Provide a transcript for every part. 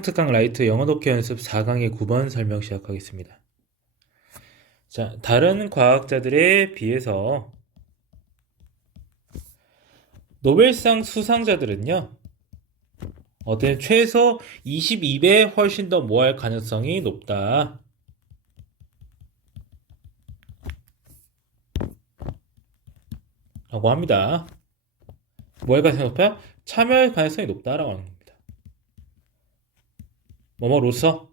특강 라이트 영어 독해 연습 4강의 9번 설명 시작하겠습니다. 자, 다른 과학자들에 비해서 노벨상 수상자들은요, 최소 22배 훨씬 더 모할 가능성이 높다. 라고 합니다. 모할 가능성이 높아요? 참여할 가능성이 높다라고 하는 겁니다. 뭐로서?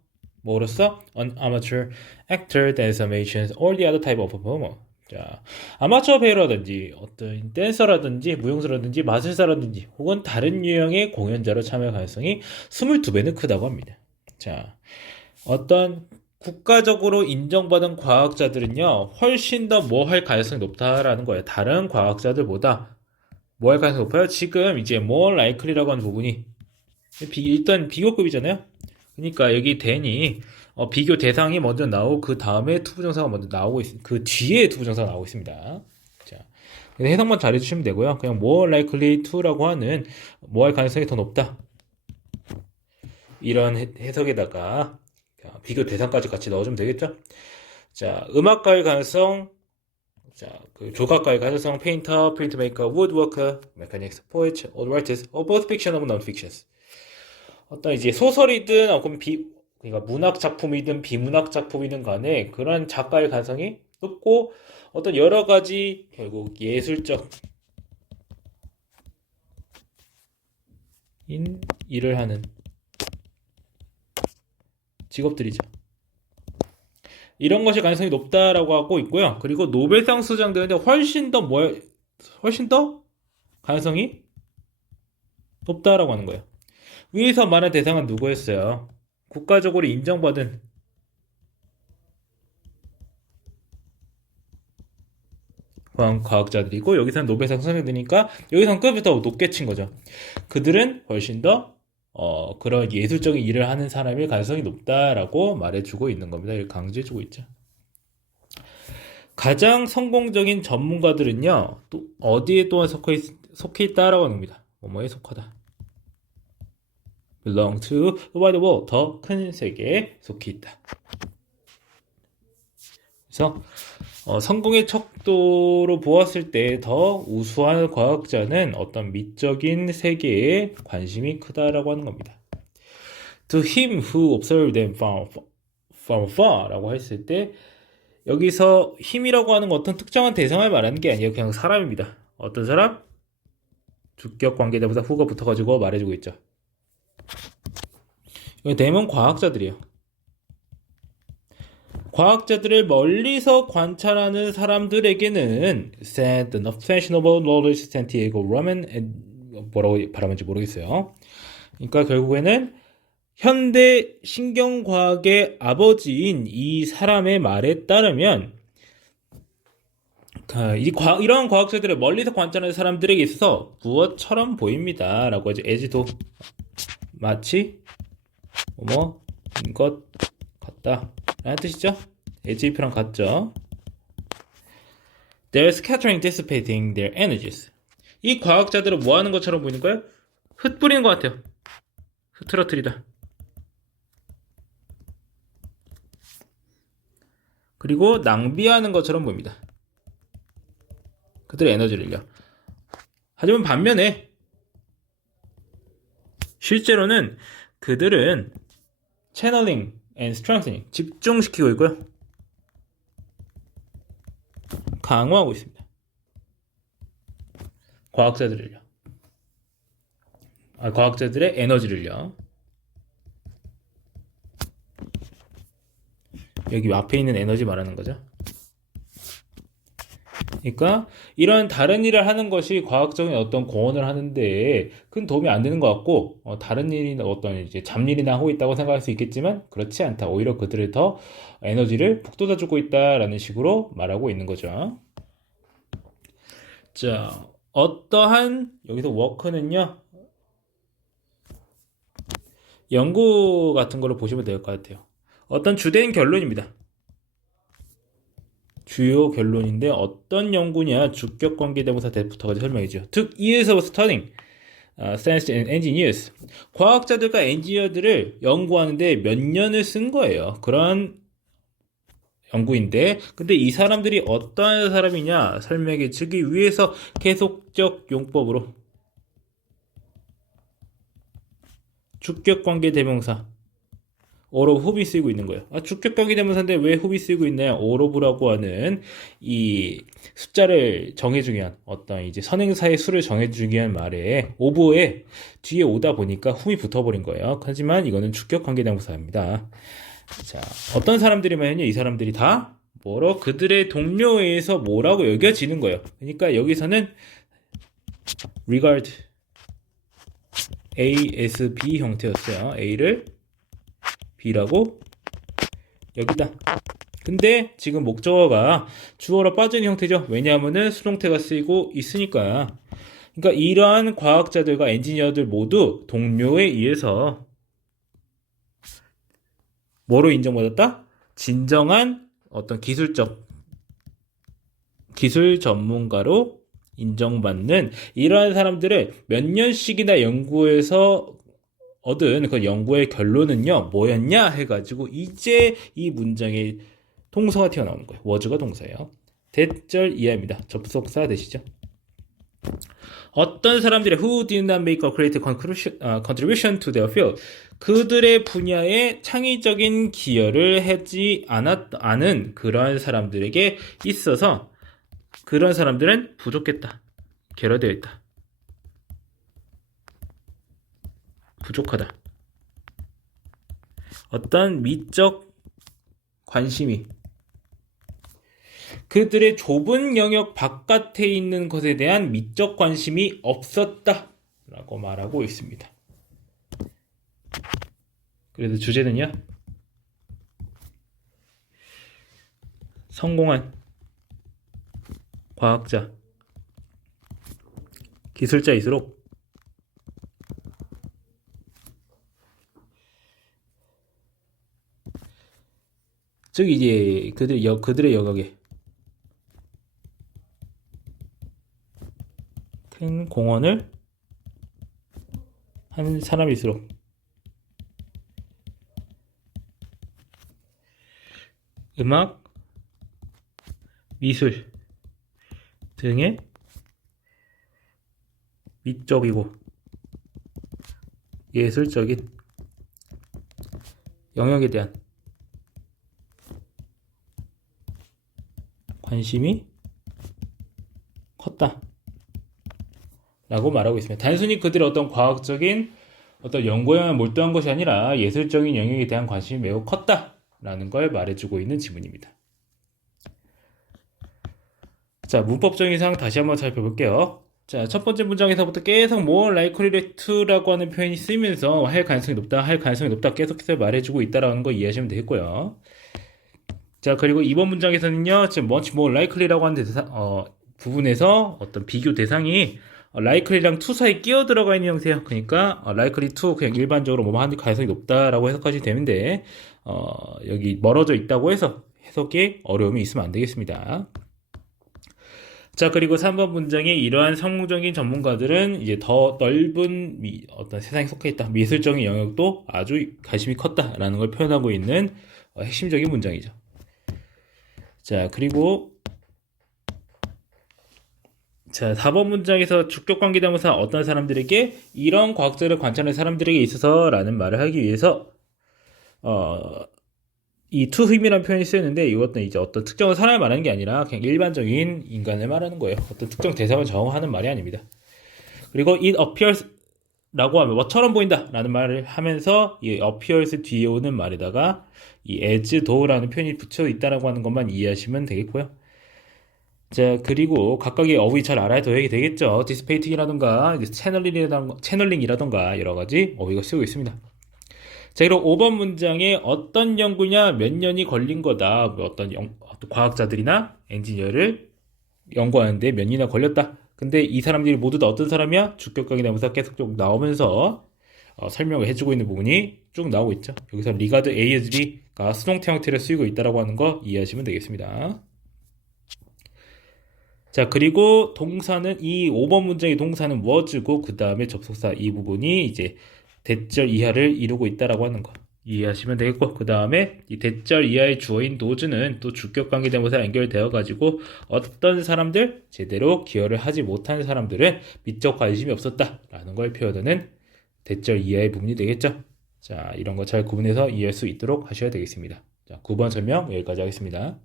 An amateur actor, dancer, or the other type of performer. 자, 아마추어 배우라든지 어떤 댄서라든지 무용수라든지 마술사라든지 혹은 다른 유형의 공연자로 참여할 가능성이 22배는 크다고 합니다. 자, 어떤 국가적으로 인정받은 과학자들은요, 훨씬 더 뭐 할 가능성이 높다라는 거예요. 다른 과학자들보다 뭐 할 가능성이 높아요? 지금 이제 more likely라고 하는 부분이 일단 비교급이잖아요. 그러니까 여기 than이 비교 대상이 먼저 나오고 그 다음에 투부정사가 먼저 나오고 그 뒤에 투부정사가 나오고 있습니다. 자, 해석만 잘 해주시면 되고요. 그냥 more likely to라고 하는 뭐 할 가능성이 더 높다. 이런 해석에다가 비교 대상까지 같이 넣어주면 되겠죠. 자, 음악가의 가능성, 자, 그 조각가의 가능성, painter, printmaker, woodworker, mechanics, poet, or writers, or both fiction or non-fictions. 어떤 이제 소설이든 그러니까 문학 작품이든 비문학 작품이든 간에 그런 작가의 가능성이 높고 어떤 여러 가지 결국 예술적 일을 하는 직업들이죠. 이런 것이 가능성이 높다라고 하고 있고요. 그리고 노벨상 수상자들은 훨씬 더 가능성이 높다라고 하는 거예요. 위에서 말한 대상은 누구였어요? 국가적으로 인정받은 과학자들이고 여기서는 노벨상 수상자들이니까 여기서는 급이 더 높게 친 거죠. 그들은 훨씬 더 그런 예술적인 일을 하는 사람일 가능성이 높다라고 말해주고 있는 겁니다. 이렇게 강조해주고 있죠. 가장 성공적인 전문가들은요, 또 어디에 또한 속해 있다라고 하는 겁니다. 뭐뭐에 속하다. belong to the wide world, 더 큰 세계에 속해 있다. 그래서 성공의 척도로 보았을 때 더 우수한 과학자는 어떤 미적인 세계에 관심이 크다라고 하는 겁니다. To him who observed them from afar 라고 했을 때 여기서 힘이라고 하는 건 어떤 특정한 대상을 말하는 게 아니에요. 그냥 사람입니다. 어떤 사람? 주격 관계대보다 후가 붙어가지고 말해주고 있죠. 이거 대면 과학자들이에요. 과학자들을 멀리서 관찰하는 사람들에게는 said the fashionable knowledge San Diego Roman 뭐라고 발음하는지 모르겠어요. 그러니까 결국에는 현대 신경과학의 아버지인 이 사람의 말에 따르면 이러한 과학자들을 멀리서 관찰하는 사람들에게 있어서 무엇처럼 보입니다. 라고 하죠. as도 마치 것 같다 라는 뜻이죠. as이랑 같죠. They're scattering, dissipating their energies. 이 과학자들은 뭐 하는 것처럼 보이는 거예요? 흩뿌리는 것 같아요. 흐트러트리다. 그리고 낭비하는 것처럼 보입니다. 그들의 에너지를요. 하지만 반면에 실제로는 그들은 channeling and strengthening 집중시키고 있고요. 강화하고 있습니다. 과학자들의 에너지를요. 여기 앞에 있는 에너지 말하는 거죠. 그러니까 이런 다른 일을 하는 것이 과학적인 어떤 공헌을 하는데 큰 도움이 안 되는 것 같고 다른 일이나 어떤 이제 잡일이나 하고 있다고 생각할 수 있겠지만 그렇지 않다. 오히려 그들을 더 에너지를 북돋아주고 있다라는 식으로 말하고 있는 거죠. 자, 어떠한 여기서 워크는요 연구 같은 걸로 보시면 될 것 같아요. 어떤 주된 결론입니다. 주요 결론인데 어떤 연구냐 주격 관계 대명사 대부터까지 설명이죠. 즉 이에서 studying science and engineers. 과학자들과 엔지니어들을 연구하는데 몇 년을 쓴 거예요. 그런 연구인데, 근데 이 사람들이 어떠한 사람이냐 설명해 주기 위해서 계속적 용법으로 주격관계 대명사 all of who이 쓰이고 있는 거예요. 주격관계 대명사인데 왜 who이 쓰이고 있나요? all of라고 하는 이 숫자를 정해주기 위한 어떤 이제 선행사의 수를 정해주기 위한 말에 of에 뒤에 오다 보니까 who이 붙어버린 거예요. 하지만 이거는 주격관계 대명사입니다. 자, 어떤 사람들이면요, 이 사람들이 다 뭐로 그들의 동료에 의해서 뭐라고 여겨지는 거예요. 그러니까 여기서는 regard A as B 형태였어요. A를 B라고 여기다. 근데 지금 목적어가 주어로 빠진 형태죠. 왜냐하면은 수동태가 쓰이고 있으니까. 그러니까 이러한 과학자들과 엔지니어들 모두 동료에 의해서 뭐로 인정받았다? 진정한 어떤 기술 전문가로 인정받는 이러한 사람들을 몇 년씩이나 연구해서 얻은 그 연구의 결론은요, 뭐였냐 해가지고 이제 이 문장에 동사가 튀어나오는 거예요. was가 동사예요. 대절 이하입니다. 접속사 되시죠? 어떤 사람들이 who did not make a great contribution to their field. 그들의 분야에 창의적인 기여를 하지 않은 그러한 사람들에게 있어서 그런 사람들은 부족했다. 결여되어 있다. 부족하다. 어떤 미적 관심이 그들의 좁은 영역 바깥에 있는 것에 대한 미적 관심이 없었다 라고 말하고 있습니다. 그래서 주제는요, 성공한 과학자, 기술자일수록 즉 이제 그들의 영역에 큰 공헌을 한 사람일수록 음악, 미술 등의 미적이고 예술적인 영역에 대한 관심이 컸다 라고 말하고 있습니다. 단순히 그들의 어떤 과학적인 어떤 연구에만 몰두한 것이 아니라 예술적인 영역에 대한 관심이 매우 컸다 라는 걸 말해주고 있는 지문입니다. 자, 문법적인 사항 다시 한번 살펴볼게요. 자, 첫 번째 문장에서부터 계속 more likely to라고 하는 표현이 쓰이면서 할 가능성이 높다 계속해서 말해주고 있다라는 거 이해하시면 되겠고요. 자, 그리고 이번 문장에서는요, 지금 much more likely라고 하는 부분에서 어떤 비교 대상이 likely랑 to 사이에 끼어 들어가 있는 형태예요. 그러니까 likely to 그냥 일반적으로 뭐 하는 가능성이 높다라고 해석하시면 되는데 여기 멀어져 있다고 해서 해석에 어려움이 있으면 안 되겠습니다. 자, 그리고 3번 문장에 이러한 성공적인 전문가들은 이제 더 넓은 어떤 세상에 속해 있다. 미술적인 영역도 아주 관심이 컸다라는 걸 표현하고 있는 핵심적인 문장이죠. 자, 그리고 자, 4번 문장에서 주격관계대명사 어떤 사람들에게 이런 과학자를 관찰하는 사람들에게 있어서 라는 말을 하기 위해서 이 to whom이라는 표현이 쓰였는데 이것도 이제 어떤 특정한 사람을 말하는 게 아니라 그냥 일반적인 인간을 말하는 거예요. 어떤 특정 대상을 정하는 말이 아닙니다. 그리고 it appears 라고 하면 뭐처럼 보인다 라는 말을 하면서 이 appears 뒤에 오는 말에다가 이 as though라는 표현이 붙여 있다라고 하는 것만 이해하시면 되겠고요. 자, 그리고 각각의 어휘 잘 알아야 도움이 되겠죠. 디스페이팅이라던가 채널링이라던가 여러 가지 어휘가 쓰고 있습니다. 자, 그리고 5번 문장에 어떤 연구냐 몇 년이 걸린 거다. 어떤 과학자들이나 엔지니어를 연구하는데 몇 년이나 걸렸다. 근데 이 사람들이 모두 다 어떤 사람이야? 주격관계대명사 계속 쭉 나오면서 설명을 해주고 있는 부분이 쭉 나오고 있죠. 여기서 regard A as B가 수동태 형태로 쓰이고 있다라고 하는 거 이해하시면 되겠습니다. 자, 그리고 동사는 이 5번 문장의 동사는 was고 그 다음에 접속사 이 부분이 이제 대절 이하를 이루고 있다라고 하는 거 이해하시면 되겠고 그 다음에 이 대절 이하의 주어인 does는 또 주격 관계대명사 연결되어 가지고 어떤 사람들 제대로 기여를 하지 못한 사람들은 미적 관심이 없었다라는 걸 표현하는 대절 이하의 부분이 되겠죠. 자, 이런 거 잘 구분해서 이해할 수 있도록 하셔야 되겠습니다. 자, 9번 설명 여기까지 하겠습니다.